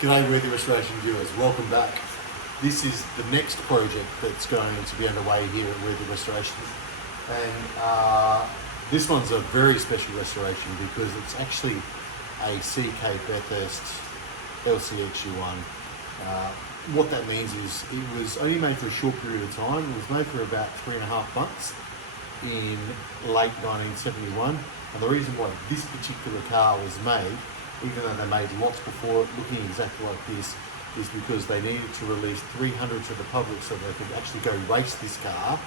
G'day Worthy Restoration viewers, welcome back. This is the next project that's going to be underway here at Worthy Restoration. And this one's a very special restoration because it's actually a CK Bathurst XU1. What that means is it was only made for a short period of time. It was made for about 3.5 months in late 1971. And the reason why this particular car was made, even though they made lots before it looking exactly like this, is because they needed to release 300 to the public so they could actually go race this car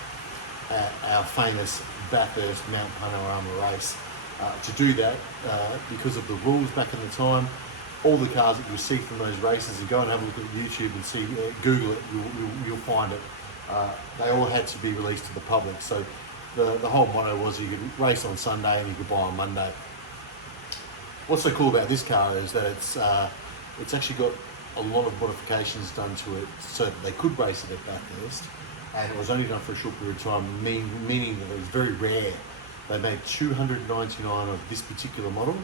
at our famous Bathurst Mount Panorama race. To do that, because of the rules back in the time, all the cars that you see from those races, and go and have a look at YouTube and see, Google it, you'll find it. They all had to be released to the public. So the whole motto was you could race on Sunday and you could buy on Monday. What's so cool about this car is that it's actually got a lot of modifications done to it so that they could race it at Bathurst, and it was only done for a short period of time, meaning that it was very rare. They made 299 of this particular model,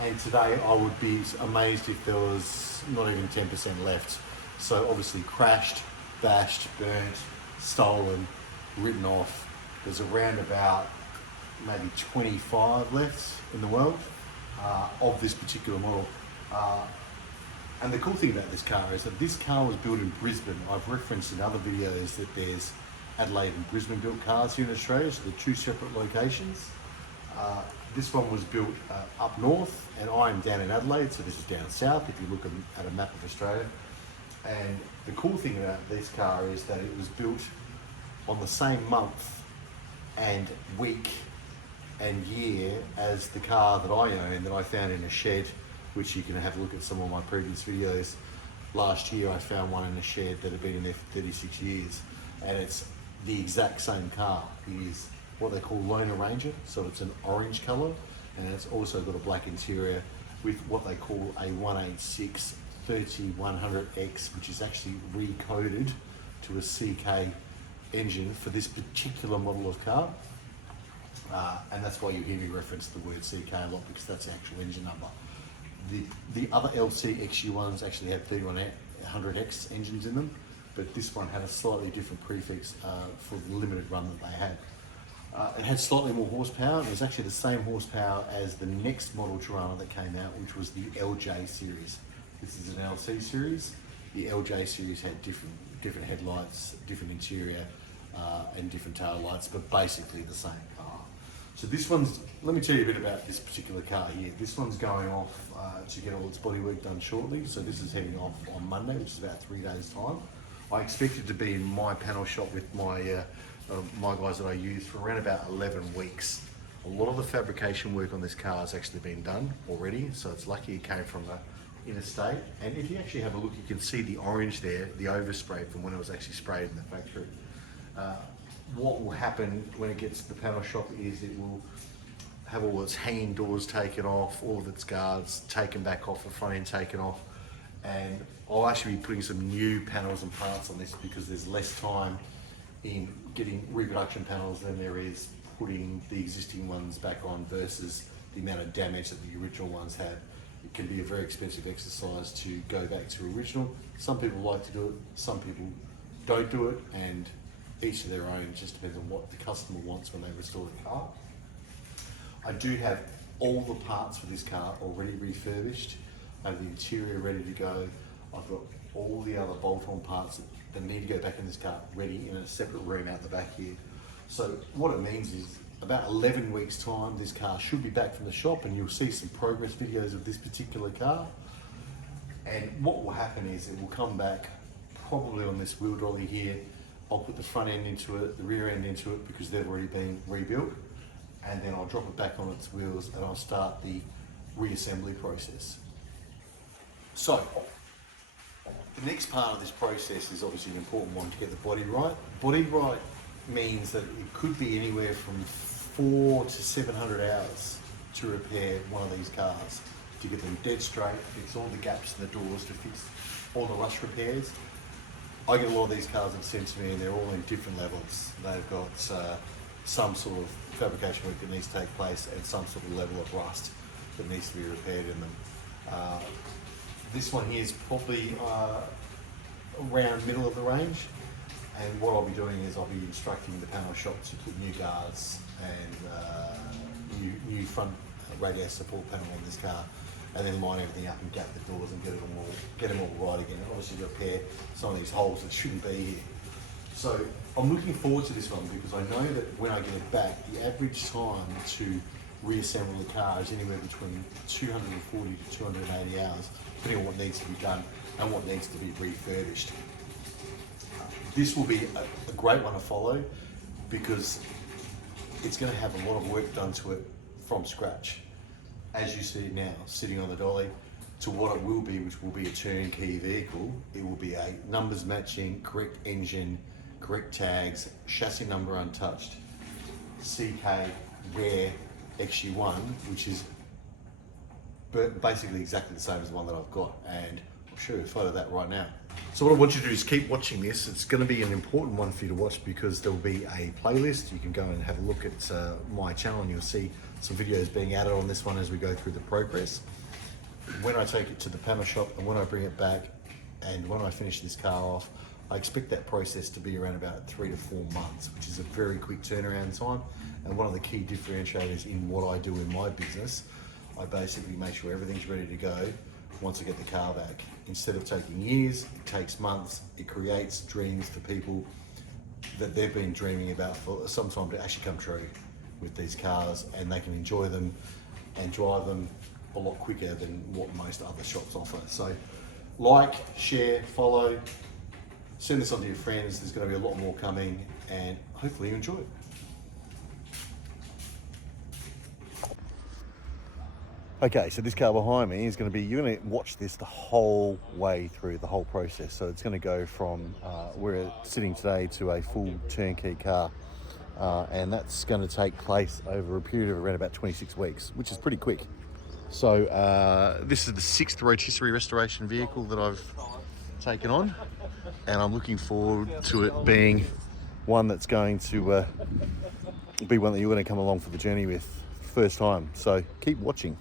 and today I would be amazed if there was not even 10% left. So obviously crashed, bashed, burnt, stolen, written off. There's around about maybe 25 left in the world of this particular model. And the cool thing about this car is that this car was built in Brisbane. I've referenced in other videos that there's Adelaide and Brisbane built cars here in Australia, so they're two separate locations. This one was built up north, and I'm down in Adelaide, so this is down south if you look at a map of Australia. And the cool thing about this car is that it was built on the same month and week and year as the car that I own, that I found in a shed, which you can have a look at some of my previous videos. Last year I found one in a shed that had been in there for 36 years, and it's the exact same car. It is what they call Loner Ranger, so it's an orange colour, and it's also got a black interior with what they call a 186 30-100X, which is actually recoded to a CK engine for this particular model of car. And that's why you hear me reference the word CK a lot, because that's the actual engine number. The other LC XU1s actually had 3100X engines in them, but this one had a slightly different prefix for the limited run that they had. It had slightly more horsepower. It was actually the same horsepower as the next model Torana that came out, which was the LJ series. This is an LC series. The LJ series had different headlights, different interior, and different tail lights, but basically the same car. So this one's, let me tell you a bit about this particular car here. This one's going off to get all its bodywork done shortly. So this is heading off on Monday, which is about 3 days' time. I expect it to be in my panel shop with my my guys that I use for around about 11 weeks. A lot of the fabrication work on this car has actually been done already, so it's lucky it came from the interstate. And if you actually have a look, you can see the orange there, the overspray from when it was actually sprayed in the factory. What will happen when it gets to the panel shop is it will have all its hanging doors taken off, all of its guards taken back off, the front end taken off, and I'll actually be putting some new panels and parts on this because there's less time in getting reproduction panels than there is putting the existing ones back on versus the amount of damage that the original ones had. It can be a very expensive exercise to go back to original. Some people like to do it, some people don't do it, and each of their own. It just depends on what the customer wants when they restore the car. I do have all the parts for this car already refurbished. I have the interior ready to go. I've got all the other bolt-on parts that need to go back in this car ready in a separate room out the back here. So what it means is about 11 weeks time, this car should be back from the shop, and you'll see some progress videos of this particular car. And what will happen is it will come back probably on this wheel dolly here. I'll put the front end into it, the rear end into it, because they've already been rebuilt, and then I'll drop it back on its wheels and I'll start the reassembly process. So, the next part of this process is obviously an important one to get the body right. Body right means that it could be anywhere from 400 to 700 hours to repair one of these cars. To get them dead straight, fix all the gaps in the doors, to fix all the rust repairs. I get a lot of these cars that sent to me, and they're all in different levels. They've got some sort of fabrication work that needs to take place and some sort of level of rust that needs to be repaired in them. This one here is probably around middle of the range. And what I'll be doing is I'll be instructing the panel shop to put new guards and new front radiator support panel on this car, and then line everything up and gap the doors and get them all right again. Obviously repair some of these holes that shouldn't be here. So I'm looking forward to this one because I know that when I get it back, the average time to reassemble the car is anywhere between 240 to 280 hours, depending on what needs to be done and what needs to be refurbished. This will be a great one to follow because it's going to have a lot of work done to it from scratch. As you see it now, sitting on the dolly, to what it will be, which will be a turnkey vehicle. It will be a numbers matching, correct engine, correct tags, chassis number untouched, CK XU1, which is basically exactly the same as the one that I've got, and I'll show you a photo of that right now. So what I want you to do is keep watching this. It's going to be an important one for you to watch because there will be a playlist. You can go and have a look at my channel and you'll see some videos being added on this one as we go through the progress. When I take it to the panel shop and when I bring it back and when I finish this car off, I expect that process to be around about 3 to 4 months, which is a very quick turnaround time. And one of the key differentiators in what I do in my business, I basically make sure everything's ready to go once I get the car back. Instead of taking years, it takes months. It creates dreams for people that they've been dreaming about for some time to actually come true with these cars, and they can enjoy them and drive them a lot quicker than what most other shops offer. So like, share, follow, send this on to your friends. There's going to be a lot more coming and hopefully you enjoy it. Okay, so this car behind me is going to be, you're going to watch this the whole way through, the whole process. So it's going to go from where it's sitting today to a full turnkey car. And that's going to take place over a period of around about 26 weeks, which is pretty quick. So this is the 6th rotisserie restoration vehicle that I've taken on. And I'm looking forward to it being one that's going to be one that you're going to come along for the journey with first time. So keep watching.